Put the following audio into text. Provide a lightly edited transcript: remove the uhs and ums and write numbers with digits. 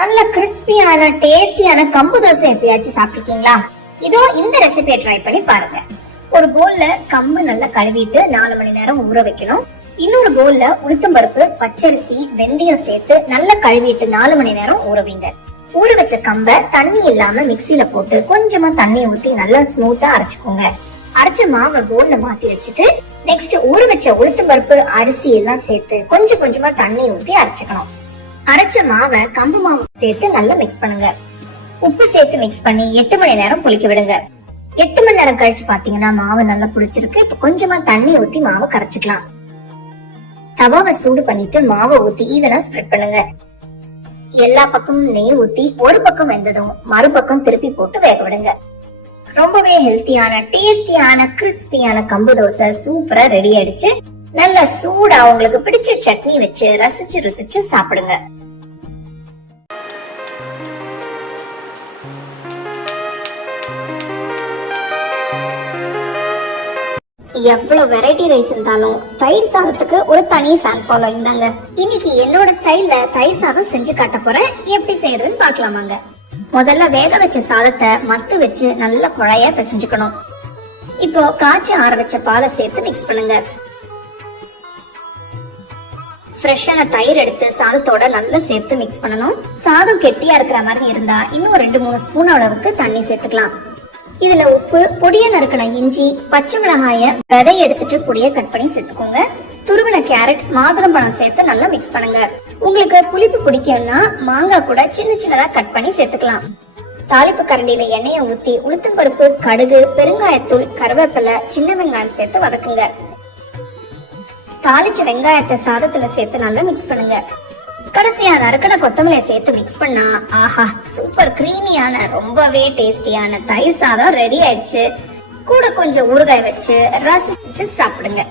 நல்ல கிறிஸ்பியான டேஸ்டியான கம்பு தோசை எப்பயாச்சும் சாப்பிட்டுருக்கீங்களா? இதோ இந்த ரெசிபியை ட்ரை பண்ணி பாருங்க. ஒரு பவுல்ல கம்பு நல்லா கழுவிட்டு 4 மணி நேரம் ஊற வைக்கணும். இன்னொரு பவுல்ல உளுத்தம்பருப்பு, பச்சரிசி, வெந்தயம் சேர்த்து நல்லா கழுவிட்டு 4 மணி நேரம் ஊற வைங்க. ஊற வச்ச கம்பை தண்ணி இல்லாம மிக்சியில போட்டு கொஞ்சமா தண்ணி ஊத்தி நல்லா ஸ்மூத்தா அரைச்சுக்கோங்க. அரைச்ச மாவை பவுல்ல மாத்தி வச்சுட்டு நெக்ஸ்ட் ஊற வச்ச உளுத்தம்பருப்பு, அரிசி எல்லாம் சேர்த்து கொஞ்சம் கொஞ்சமா தண்ணி ஊத்தி அரைச்சுக்கணும். அரைச்ச மாவை கம்பு மாவு சேர்த்து நல்லா மிக்ஸ் பண்ணுங்க. உப்பு சேர்த்து மிக்ஸ் பண்ணி 8 மணி நேரம் புளிக்க விடுங்க. 8 மணி நேரம் கழிச்சு பாத்தீங்கன்னா மாவு நல்லா புளிச்சிருக்கு. இப்ப கொஞ்சமா தண்ணி ஊத்தி மாவை கரைச்சுக்கலாம். தவாவை சூடு பண்ணிட்டு மாவை ஊத்தி ஈவனா ஸ்ப்ரெட் பண்ணுங்க. எல்லா பக்கமும் நெய் ஊத்தி ஒரு பக்கம் வெந்ததும் மறுபக்கம் திருப்பி போட்டு வேக விடுங்க. ரொம்பவே ஹெல்த்தியான டேஸ்டியான கிறிஸ்பியான கம்பு தோசை சூப்பரா ரெடி ஆயிடுச்சு. நல்ல சூடா உங்களுக்கு பிடிச்ச சட்னி வச்சு ரசிச்சு ருசிச்சு சாப்பிடுங்க. எவ்வளவு வெரைட்டி ரைஸ் இருந்தாலும் தயிர் சாதத்துக்கு ஒரு தனி ஃபேன் ஃபாலோயிங் தாங்க. இன்னைக்கு என்னோட ஸ்டைல்ல தயிர் சாதம் செஞ்சு காட்ட போறேன். எப்படி செய்யறதுன்னு பாக்கலாமாங்க. முதல்ல வேக வச்ச சாதத்தை மத்து வச்சு நல்ல குழையா பிசைஞ்சுக்கணும். இப்போ காய்ச்சி ஆற வச்ச பாலை சேர்த்து மிக்ஸ் பண்ணுங்க. ஃப்ரெஷ்ஷான தயிர் எடுத்து சாதத்தோட நல்லா சேர்த்து மிக்ஸ் பண்ணணும். சாதம் கெட்டியா இருக்கிற மாதிரி இருந்தா இன்னும் 2-3 ஸ்பூன் அளவுக்கு தண்ணி சேர்த்துக்கலாம். இதுல உப்பு, பொடிய நறுக்கின இஞ்சி, பச்சை மிளகாய விதை எடுத்துட்டு பொடிய கட் பண்ணி சேர்த்துக்கோங்க. துருவின கேரட், மாதுளம்பழம் சேர்த்து நல்லா மிக்ஸ் பண்ணுங்க. உங்களுக்கு புளிப்பு பிடிக்கும்னா மாங்காய் கூட சின்ன சின்னதா கட் பண்ணி சேர்த்துக்கலாம். தாளிப்பு கரண்டியில எண்ணெயை ஊத்தி உளுத்தம்பருப்பு, கடுகு, பெருங்காயத்தூள், கருவேப்பிலை, சின்ன வெங்காயம் சேர்த்து வதக்குங்க. தாளிச்ச வெங்காயத்தை சாதத்துல சேர்த்து நல்லா மிக்ஸ் பண்ணுங்க. கடைசியா நறுக்கின கொத்தமல்லியை சேர்த்து மிக்ஸ் பண்ணா ஆஹா சூப்பர் கிரீமியான ரொம்பவே டேஸ்டியான தயிர் சாதம் ரெடி ஆயிடுச்சு. கூட கொஞ்சம் ஊறுகாய் வச்சு ரசிச்சு சாப்பிடுங்க.